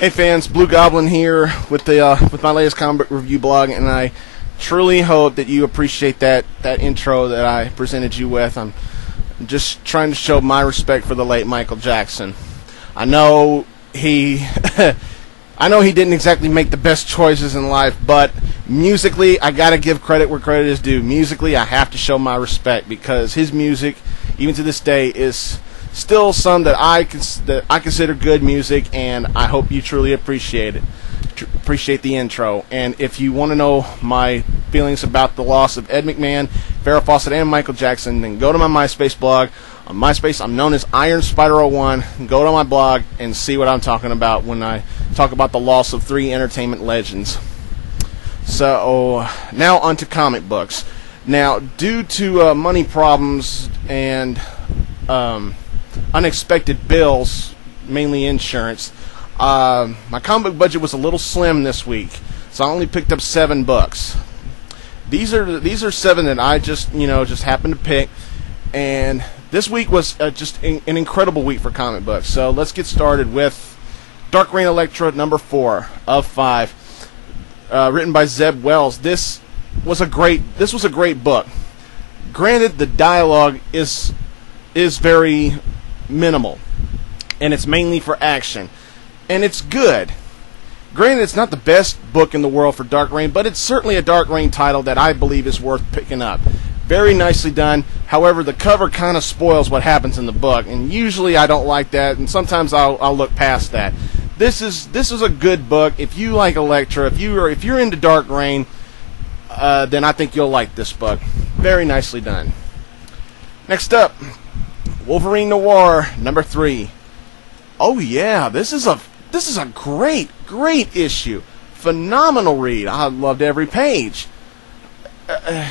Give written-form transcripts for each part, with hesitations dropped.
Hey fans, Blue Goblin here with my latest comic book review blog, and I truly hope that you appreciate that intro that I presented you with. I'm just trying to show my respect for the late Michael Jackson. I know he I know he didn't exactly make the best choices in life, but musically, I gotta give credit where credit is due. Musically, I have to show my respect because his music, even to this day, is still some that I consider good music, and I hope you truly appreciate it. Appreciate the intro. And if you want to know my feelings about the loss of Ed McMahon, Farrah Fawcett, and Michael Jackson, then go to my MySpace blog. On MySpace, I'm known as Iron Spider 01. Go to my blog and see what I'm talking about when I talk about the loss of three entertainment legends. So now on to comic books. Now, due to money problems and unexpected bills, mainly insurance, my comic book budget was a little slim this week, so I only picked up 7 books. These are 7 that I just happened to pick, and this week was just an incredible week for comic books. So let's get started with Dark Reign Elektra number 4 of 5, written by Zeb Wells. This was a great book. Granted, the dialogue is very minimal, and it's mainly for action, and it's good. Granted, it's not the best book in the world for Dark Reign, but it's certainly a Dark Reign title that I believe is worth picking up. Very nicely done. However, the cover kind of spoils what happens in the book, and usually I don't like that, and sometimes I'll look past that. This is a good book. If you like Elektra, if you're into Dark Reign, then I think you'll like this book. Very nicely done. Next up, Wolverine NOIR number 3. Oh yeah, this is a great issue. Phenomenal read. I loved every page. The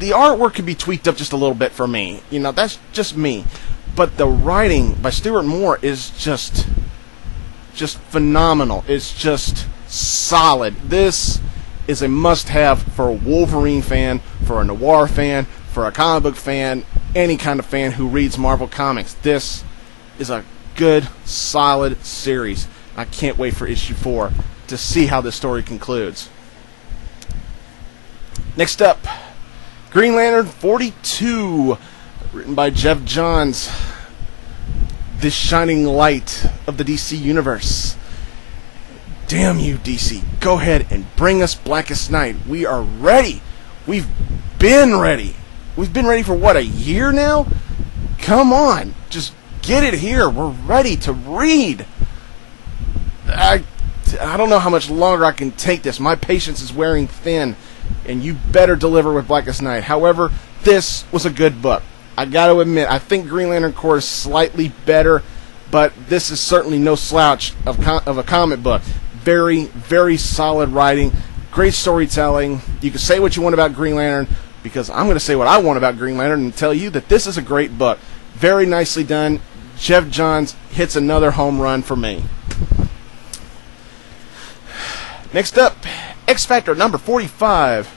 artwork could be tweaked up just a little bit for me. That's just me. But the writing by Stuart Moore is just phenomenal. It's just solid. This is a must-have for a Wolverine fan, for a noir fan, for a comic book fan, any kind of fan who reads Marvel Comics. This is a good, solid series. I can't wait for issue 4 to see how this story concludes. Next up, Green Lantern 42, written by Jeff Johns. This shining light of the DC Universe. Damn you, DC. Go ahead and bring us Blackest Night. We are ready. We've been ready. We've been ready for, what, a year now? Come on. Just get it here. We're ready to read. I don't know how much longer I can take this. My patience is wearing thin, and you better deliver with Blackest Night. However, this was a good book. I got to admit, I think Green Lantern Corps is slightly better, but this is certainly no slouch of a comic book. Very, very solid writing, great storytelling. You can say what you want about Green Lantern, because I'm going to say what I want about Green Lantern and tell you that this is a great book. Very nicely done. Jeff Johns hits another home run for me. Next up, X Factor number 45.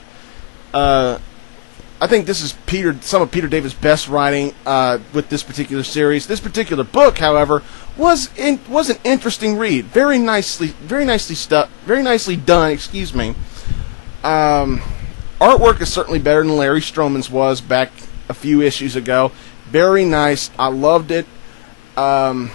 I think this is some of Peter David's best writing with this particular series. This particular book, however, was an interesting read. Very nicely done. Excuse me. Artwork is certainly better than Larry Stroman's was back a few issues ago. Very nice. I loved it. The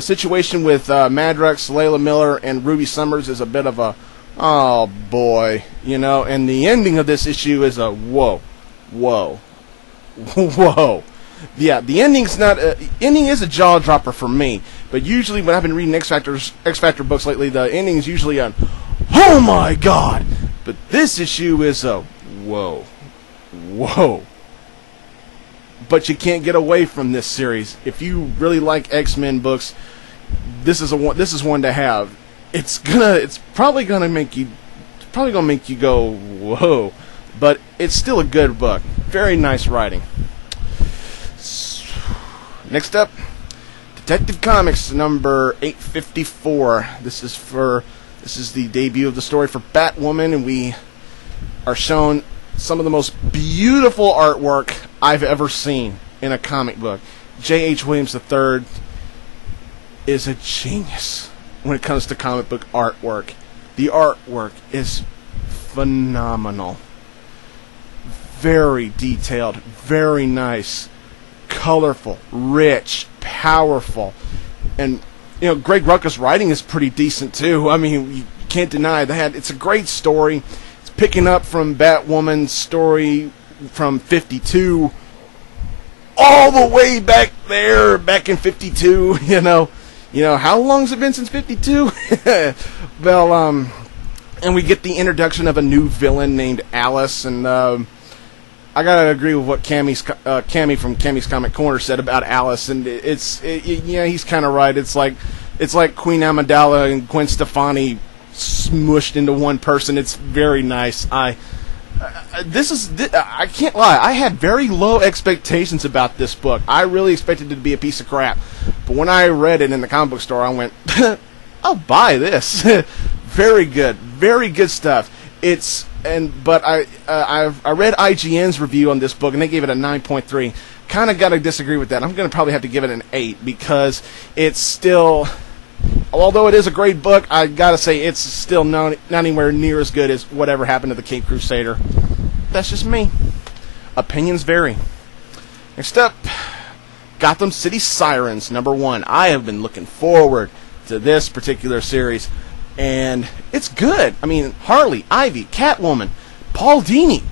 situation with Madrox, Layla Miller, and Ruby Summers is a bit of a, oh boy, and the ending of this issue is a whoa. Yeah, the ending's not ending is a jaw dropper for me, but usually when I've been reading X Factor books lately, the ending is usually a, oh my god, but this issue is a whoa. But you can't get away from this series. If you really like XMen books, this is one to have. It's probably gonna make you go whoa, but it's still a good book. Very nice writing. Next up, Detective Comics number 854. This is the debut of the story for Batwoman, and we are shown some of the most beautiful artwork I've ever seen in a comic book. J.H. Williams III is a genius when it comes to comic book artwork. The artwork is phenomenal. Very detailed, very nice, colorful, rich, powerful. And, you know, Greg Rucka's writing is pretty decent, too. I mean, you can't deny that. It's a great story. It's picking up from Batwoman's story from 52 all the way back there, back in 52, you know. You know, how long's it been since 52? Well, and we get the introduction of a new villain named Alice, and I gotta agree with what Cammy from Cammy's Comic Corner said about Alice, and yeah, he's kind of right. It's like Queen Amidala and Gwen Stefani smushed into one person. It's very nice. I can't lie. I had very low expectations about this book. I really expected it to be a piece of crap, but when I read it in the comic book store, I went, "I'll buy this." Very good stuff. But I read IGN's review on this book, and they gave it a 9.3. Kind of got to disagree with that. I'm going to probably have to give it an 8 because it's still, although it is a great book, I got to say it's still not anywhere near as good as whatever happened to the Cape Crusader. That's just me. Opinions vary. Next up, Gotham City Sirens, #1. I have been looking forward to this particular series, and it's good. I mean, Harley, Ivy, Catwoman, Paul Dini.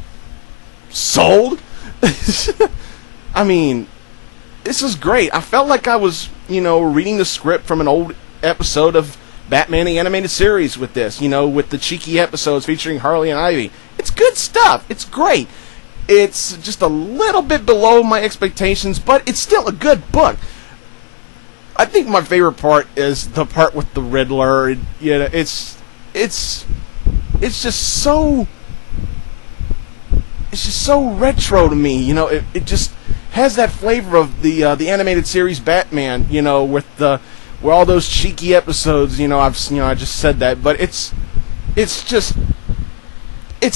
Sold? I mean, this is great. I felt like I was, you know, reading the script from an old episode of Batman the Animated Series with this, you know, with the cheeky episodes featuring Harley and Ivy. It's good stuff. It's great. It's just a little bit below my expectations, but it's still a good book. I think my favorite part is the part with the Riddler. You know, it's just so retro to me. You know, it just has that flavor of the animated series Batman. You know, with all those cheeky episodes. You know, I just said that, but it's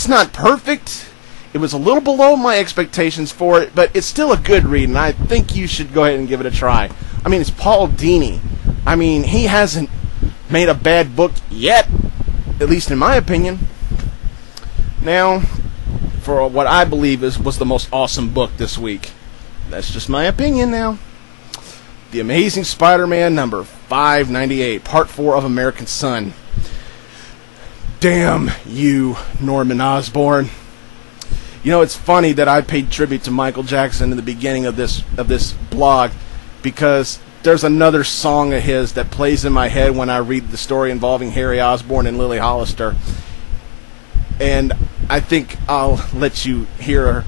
not perfect. It was a little below my expectations for it, but it's still a good read, and I think you should go ahead and give it a try. I mean, it's Paul Dini. I mean, he hasn't made a bad book yet, at least in my opinion. Now, for what I believe was the most awesome book this week. That's just my opinion now. The Amazing Spider-Man number 598, Part 4 of American Son. Damn you, Norman Osborn. You know, it's funny that I paid tribute to Michael Jackson in the beginning of this blog, because there's another song of his that plays in my head when I read the story involving Harry Osborn and Lily Hollister. And I think I'll let you hear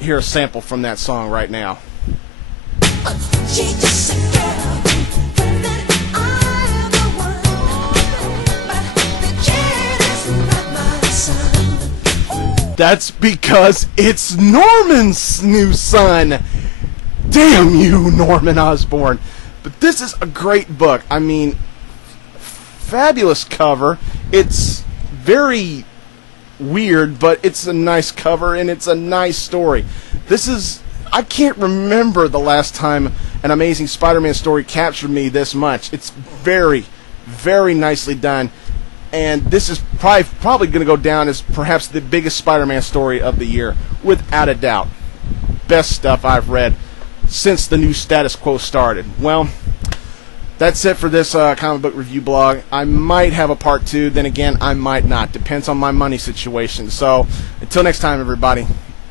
a sample from that song right now. She's just a girl, that I'm the one, but the kid is not my son. That's because it's Norman's new son. Damn you, Norman Osborn. But this is a great book. I mean, fabulous cover. It's very weird, but it's a nice cover, and it's a nice story. I can't remember the last time an Amazing Spider-Man story captured me this much. It's very, very nicely done. And this is probably going to go down as perhaps the biggest Spider-Man story of the year, without a doubt. Best stuff I've read since the new status quo started. Well, that's it for this comic book review blog. I might have a part 2, then again, I might not. Depends on my money situation. So, until next time, everybody,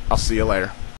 I'll see you later.